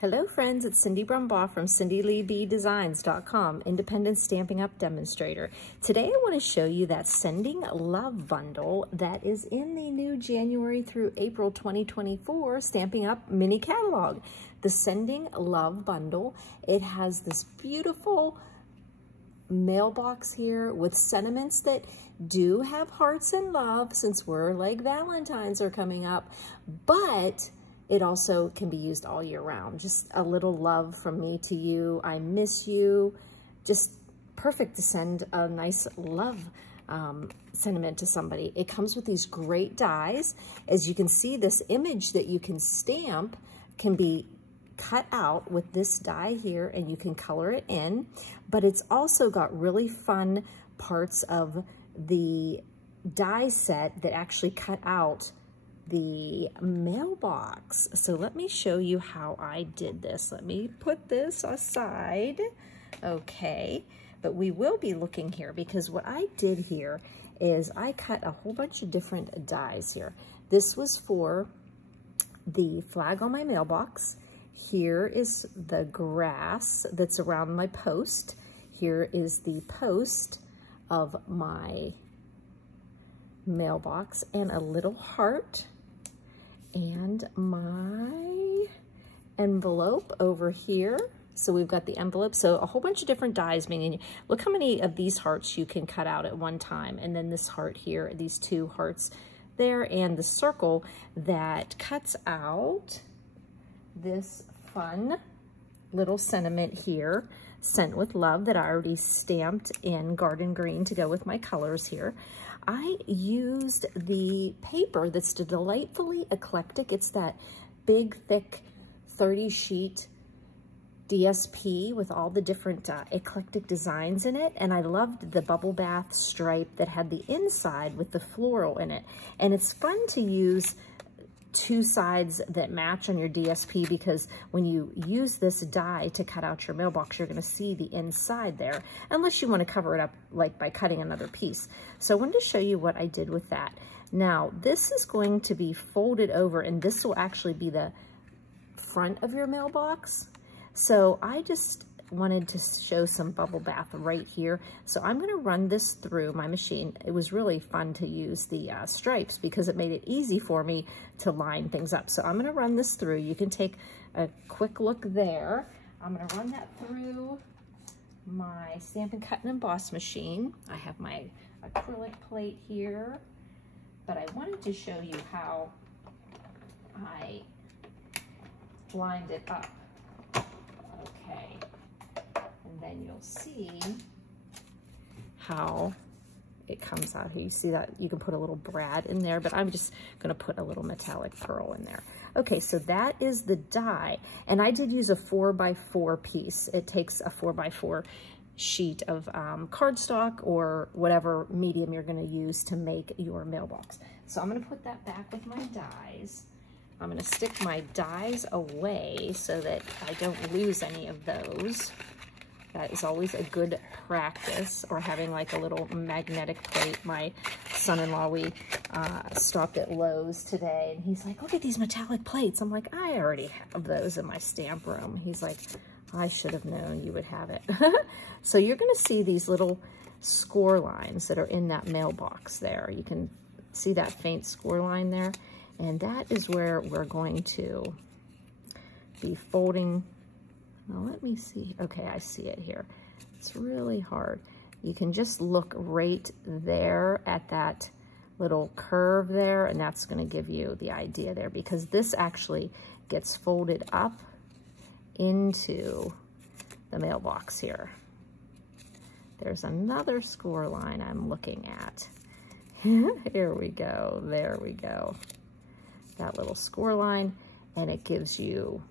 Hello friends, it's Cindy Brumbaugh from CindyLeeBDesigns.com, independent Stampin' Up demonstrator. Today I want to show you that Sending Love bundle that is in the new January through April 2024 Stampin' Up mini catalog. The Sending Love bundle, it has this beautiful mailbox here with sentiments that do have hearts and love since we're like Valentine's are coming up, but it also can be used all year round. Just a little love from me to you. I miss you. Just perfect to send a nice love sentiment to somebody. It comes with these great dies. As you can see, this image that you can stamp can be cut out with this die here and you can color it in, but it's also got really fun parts of the die set that actually cut out the mailbox. So let me show you how I did this. Let me put this aside. Okay, but we will be looking here because what I did here is I cut a whole bunch of different dies here. This was for the flag on my mailbox. Here is the grass that's around my post. Here is the post of my mailbox and a little heart. And my envelope over here. So we've got the envelope. So a whole bunch of different dies, meaning look how many of these hearts you can cut out at one time. And then this heart here, these two hearts there, and the circle that cuts out this fun little sentiment here, sent with love, that I already stamped in garden green to go with my colors here. I used the paper that's delightfully eclectic. It's that big, thick 30 sheet DSP with all the different eclectic designs in it. And I loved the bubble bath stripe that had the inside with the floral in it. And it's fun to use two sides that match on your DSP because when you use this die to cut out your mailbox, you're going to see the inside there, unless you want to cover it up like by cutting another piece. So I wanted to show you what I did with that. Now this is going to be folded over and this will actually be the front of your mailbox. So I just wanted to show some bubble bath right here. So I'm going to run this through my machine. It was really fun to use the stripes because it made it easy for me to line things up. So I'm going to run this through. You can take a quick look there. I'm going to run that through my Stampin' Cut and Emboss machine. I have my acrylic plate here, but I wanted to show you how I lined it up. Okay. And then you'll see how it comes out here. You see that you can put a little brad in there, but I'm just gonna put a little metallic pearl in there. Okay, so that is the die. And I did use a 4x4 piece. It takes a 4x4 sheet of cardstock or whatever medium you're gonna use to make your mailbox. So I'm gonna put that back with my dies. I'm gonna stick my dies away so that I don't lose any of those. That is always a good practice, or having like a little magnetic plate. My son-in-law, we stopped at Lowe's today and he's like, look at these metallic plates. I'm like, I already have those in my stamp room. He's like, I should have known you would have it. So you're gonna see these little score lines that are in that mailbox there. You can see that faint score line there. And that is where we're going to be folding. Now let me see. Okay, I see it here. It's really hard. You can just look right there at that little curve there, and that's going to give you the idea there, because this actually gets folded up into the mailbox here. There's another score line I'm looking at. Here we go. There we go. That little score line, and it gives you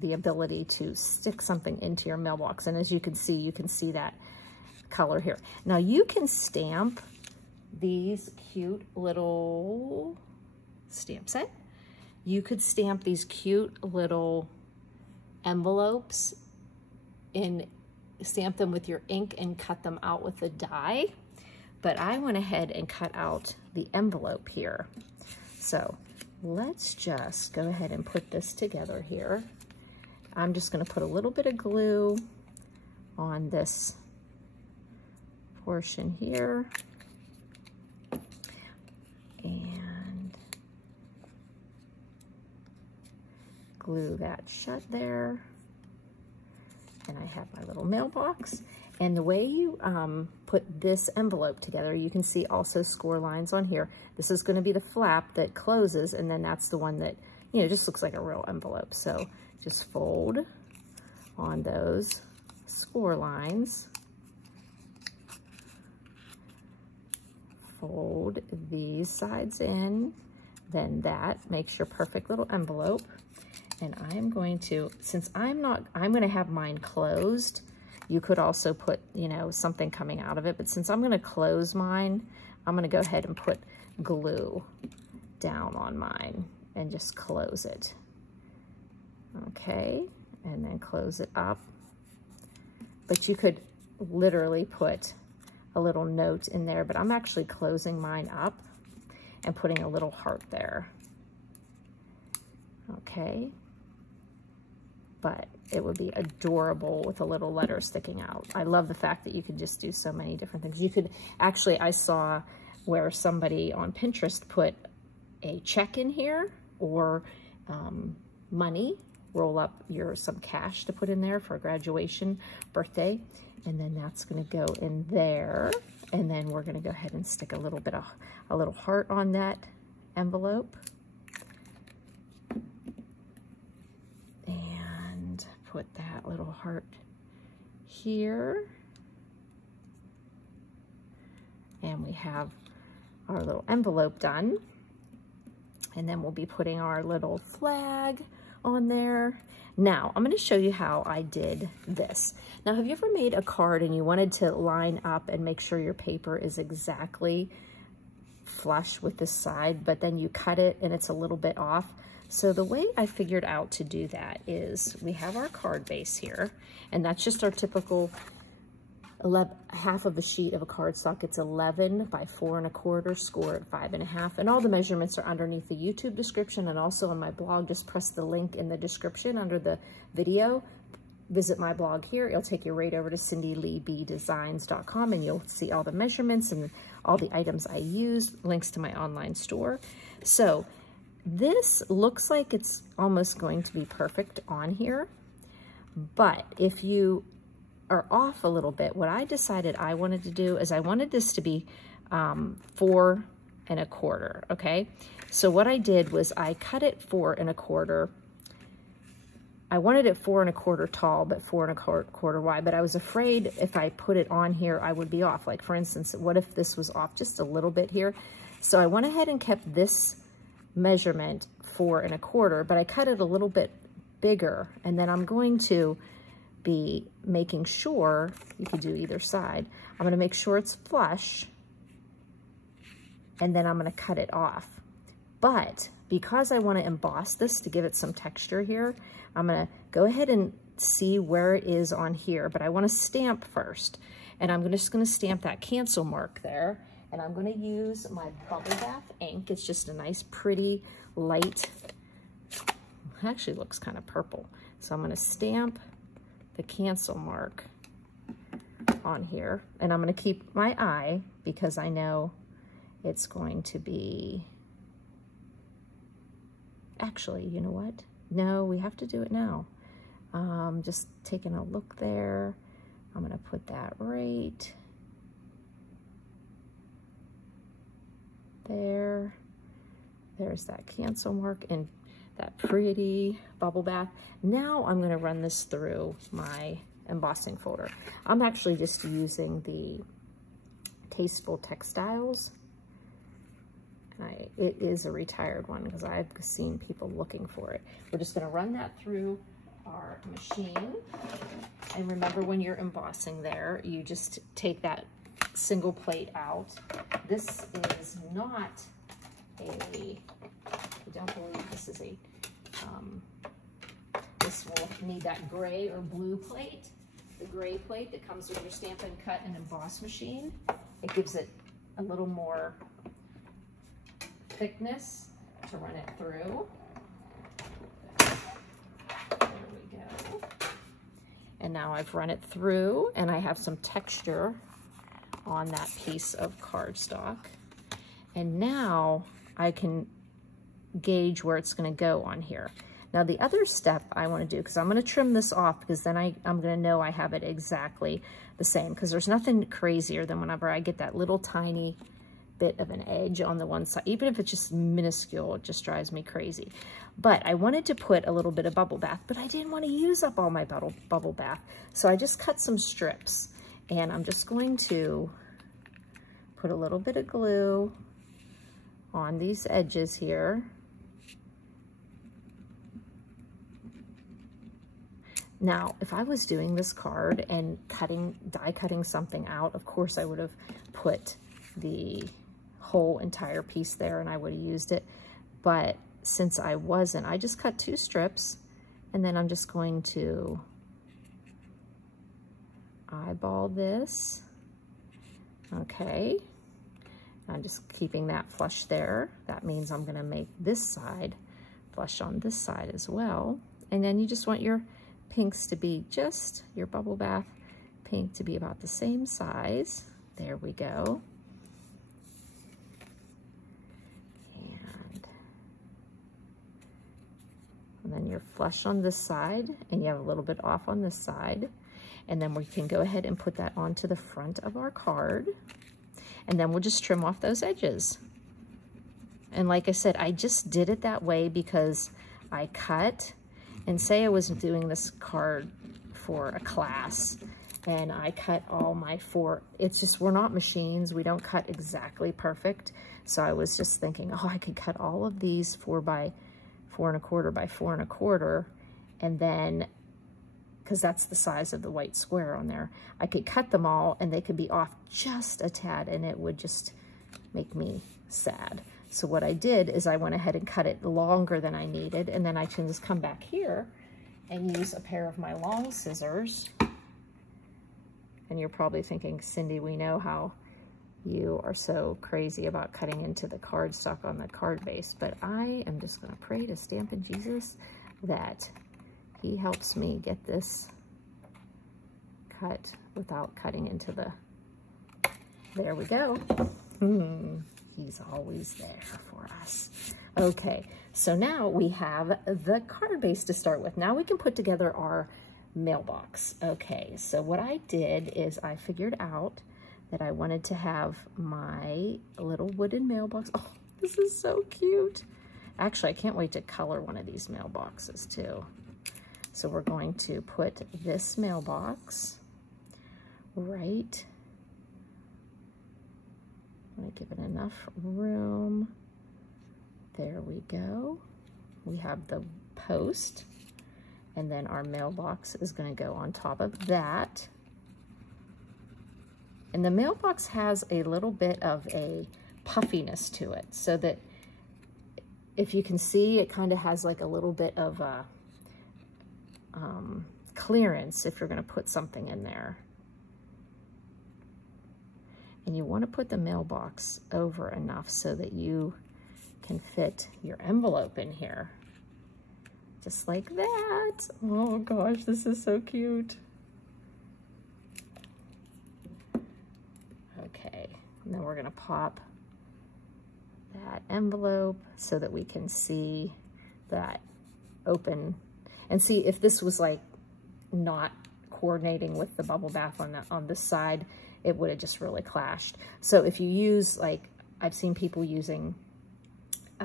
the ability to stick something into your mailbox. And as you can see that color here. Now you can stamp these cute little stamp set. You could stamp these cute little envelopes and stamp them with your ink and cut them out with a die. But I went ahead and cut out the envelope here. So let's just go ahead and put this together here. I'm just going to put a little bit of glue on this portion here. And glue that shut there. And I have my little mailbox. And the way you put this envelope together, you can see also score lines on here. This is going to be the flap that closes, and then that's the one that, you know, just looks like a real envelope. So just fold on those score lines. Fold these sides in, then that makes your perfect little envelope. And I'm going to, since I'm going to have mine closed. You could also put, you know, something coming out of it, but since I'm going to close mine, I'm going to go ahead and put glue down on mine and just close it. Okay, and then close it up. But you could literally put a little note in there, but I'm actually closing mine up and putting a little heart there. Okay. But it would be adorable with a little letter sticking out. I love the fact that you can just do so many different things. You could actually, I saw where somebody on Pinterest put a check in here, or money, roll up some cash to put in there for a graduation, birthday, and then that's gonna go in there. And then we're gonna go ahead and stick a little bit of, a little heart on that envelope. Put that little heart here. And we have our little envelope done. And then we'll be putting our little flag on there. Now, I'm going to show you how I did this. Now, have you ever made a card and you wanted to line up and make sure your paper is exactly flush with this side, but then you cut it and it's a little bit off? So the way I figured out to do that is we have our card base here, and that's just our typical half of the sheet of a cardstock. It's 11 by 4 1/4, score at 5 1/2, and all the measurements are underneath the YouTube description and also on my blog. Just press the link in the description under the video. Visit my blog here. It'll take you right over to cindyleebdesigns.com, and you'll see all the measurements and all the items I used, links to my online store. So this looks like it's almost going to be perfect on here, but if you are off a little bit, what I decided I wanted to do is I wanted this to be 4 1/4, okay? So what I did was I cut it 4 1/4. I wanted it 4 1/4 tall, but 4 1/4 wide, but I was afraid if I put it on here, I would be off. Like for instance, what if this was off just a little bit here? So I went ahead and kept this measurement 4 1/4, but I cut it a little bit bigger, and then I'm going to be making sure, you could do either side, I'm going to make sure it's flush, and then I'm going to cut it off. But because I want to emboss this to give it some texture here, I'm going to go ahead and see where it is on here, but I want to stamp first, and I'm just going to stamp that cancel mark there. And I'm going to use my Bubble Bath ink. It's just a nice, pretty, light, actually looks kind of purple. So I'm going to stamp the cancel mark on here. And I'm going to keep my eye because I know it's going to be, actually, you know what? No, we have to do it now. Just taking a look there. I'm going to put that right there. There's that cancel mark and that pretty bubble bath. Now I'm going to run this through my embossing folder. I'm actually just using the Tasteful Textiles. It is a retired one because I've seen people looking for it. We're just going to run that through our machine. And remember, when you're embossing there, you just take that single plate out. This is not I don't believe this is a, this will need that gray or blue plate. The gray plate that comes with your Stampin' Cut and Emboss machine. It gives it a little more thickness to run it through. There we go. And now I've run it through and I have some texture on that piece of cardstock. And now I can gauge where it's going to go on here. Now the other step I want to do, because I'm going to trim this off, because then I'm going to know I have it exactly the same, because there's nothing crazier than whenever I get that little tiny bit of an edge on the one side, even if it's just minuscule, it just drives me crazy. But I wanted to put a little bit of bubble bath, but I didn't want to use up all my bubble bath. So I just cut some strips, and I'm just going to put a little bit of glue on these edges here. Now, if I was doing this card and die cutting something out, of course I would have put the whole entire piece there and I would have used it. But since I wasn't, I just cut 2 strips, and then I'm just going to eyeball this. Okay. I'm just keeping that flush there. That means I'm going to make this side flush on this side as well. And then you just want your pinks to be just, your bubble bath pink to be about the same size. There we go. And then you're flush on this side, and you have a little bit off on this side. And then we can go ahead and put that onto the front of our card. And then we'll just trim off those edges. And like I said, I just did it that way because I cut, and say I was doing this card for a class, and I cut all my 4, it's just, we're not machines, we don't cut exactly perfect. So I was just thinking, oh, I could cut all of these 4 by 4 1/4 by 4 1/4, and then, because that's the size of the white square on there, I could cut them all and they could be off just a tad, and it would just make me sad. So what I did is I went ahead and cut it longer than I needed, and then I can just come back here and use a pair of my long scissors. And you're probably thinking, Cindy, we know how you are so crazy about cutting into the cardstock on the card base, but I am just going to pray to Stampin' Jesus that he helps me get this cut without cutting into the, there we go. He's always there for us. Okay, so now we have the card base to start with. Now we can put together our mailbox. Okay, so what I did is I figured out that I wanted to have my little wooden mailbox. Oh, this is so cute. Actually, I can't wait to color one of these mailboxes too. So we're going to put this mailbox right, I'm gonna give it enough room. There we go. We have the post, and then our mailbox is gonna go on top of that. And the mailbox has a little bit of a puffiness to it, so that if you can see, it kind of has like a little bit of a clearance if you're going to put something in there. And you want to put the mailbox over enough so that you can fit your envelope in here. Just like that. Oh gosh, this is so cute. Okay, and then we're going to pop that envelope so that we can see that open. And see, if this was like not coordinating with the bubble bath on this side, it would have just really clashed. So if you use, like, I've seen people using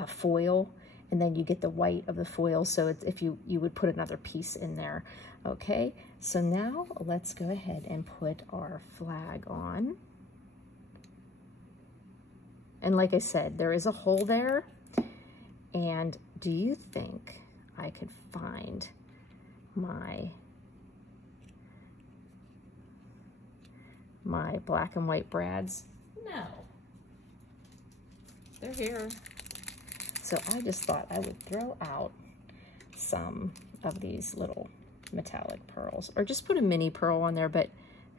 foil, and then you get the white of the foil, so it's, if you would put another piece in there. Okay, so now let's go ahead and put our flag on. And like I said, there is a hole there, and do you think I could find my black and white brads? No, they're here. So I just thought I would throw out some of these little metallic pearls, or just put a mini pearl on there, but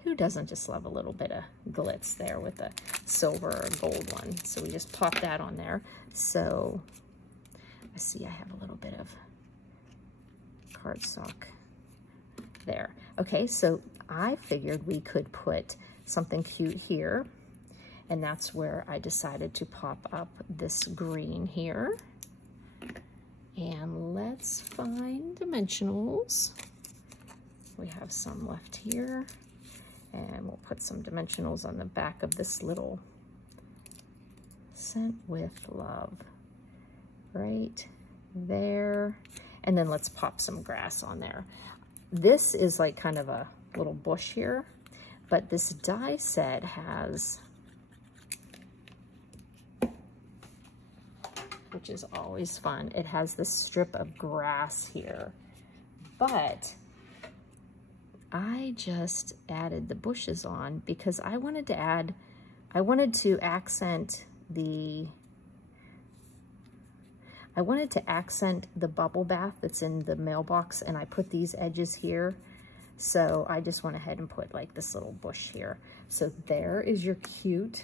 who doesn't just love a little bit of glitz there with a silver or gold one? So we just pop that on there. So I see I have a little bit of cardstock there. Okay, so I figured we could put something cute here, and that's where I decided to pop up this green here. And let's find dimensionals. We have some left here, and we'll put some dimensionals on the back of this little Sent with Love right there. And then let's pop some grass on there. This is like kind of a little bush here, but this die set has, which is always fun, it has this strip of grass here, but I just added the bushes on because I wanted to accent the bubble bath that's in the mailbox, and I put these edges here. So I just went ahead and put like this little bush here. So there is your cute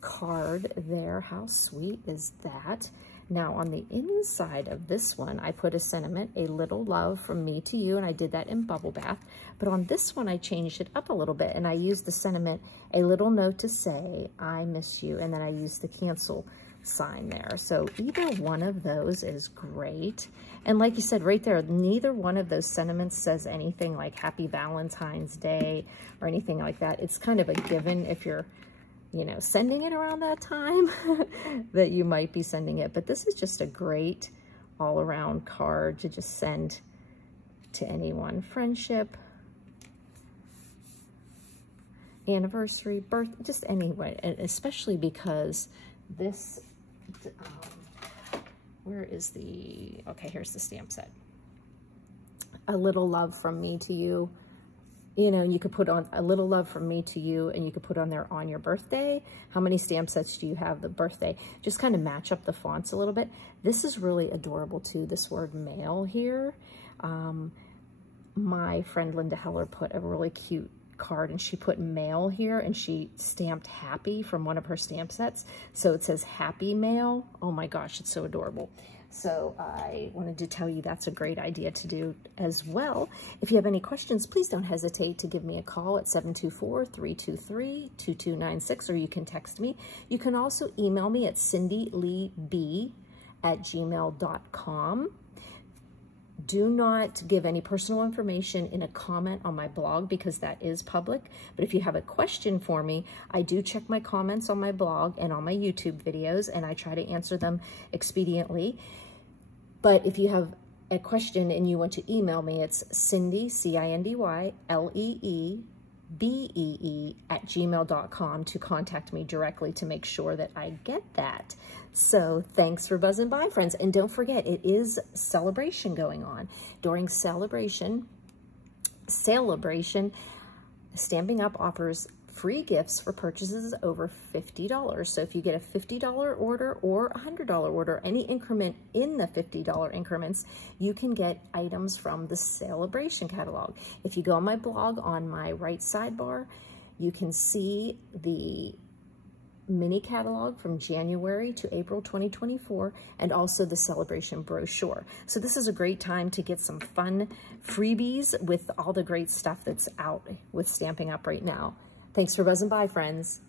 card there. How sweet is that? Now on the inside of this one, I put a sentiment, a little love from me to you, and I did that in bubble bath. But on this one, I changed it up a little bit, and I used the sentiment, a little note to say, I miss you, and then I used the cancel sign there. So either one of those is great. And like you said right there, neither one of those sentiments says anything like Happy Valentine's Day or anything like that. It's kind of a given if you're, you know, sending it around that time that you might be sending it. But this is just a great all-around card to just send to anyone. Friendship, anniversary, birth, just anyway, and especially because this, where is the, okay, here's the stamp set. A little love from me to you. You know, you could put on a little love from me to you, and you could put on there on your birthday. How many stamp sets do you have the birthday? Just kind of match up the fonts a little bit. This is really adorable too, this word mail here. My friend Linda Heller put a really cute card, and she put mail here, and she stamped happy from one of her stamp sets. So it says happy mail. Oh my gosh, it's so adorable. So I wanted to tell you that's a great idea to do as well. If you have any questions, please don't hesitate to give me a call at 724-323-2296, or you can text me. You can also email me at cindyleeb@gmail.com. Do not give any personal information in a comment on my blog because that is public. But if you have a question for me, I do check my comments on my blog and on my YouTube videos, and I try to answer them expediently. But if you have a question and you want to email me, it's Cindy, CindyLeebee @gmail.com to contact me directly to make sure that I get that. So thanks for buzzing by, friends. And don't forget, it is celebration going on. During celebration, Stampin' Up! Offers free gifts for purchases over $50. So if you get a $50 order or a $100 order, any increment in the $50 increments, you can get items from the celebration catalog. If you go on my blog, on my right sidebar, you can see the mini catalog from January to April 2024, and also the celebration brochure. So this is a great time to get some fun freebies with all the great stuff that's out with Stampin' Up! Right now. Thanks for buzzing by, friends.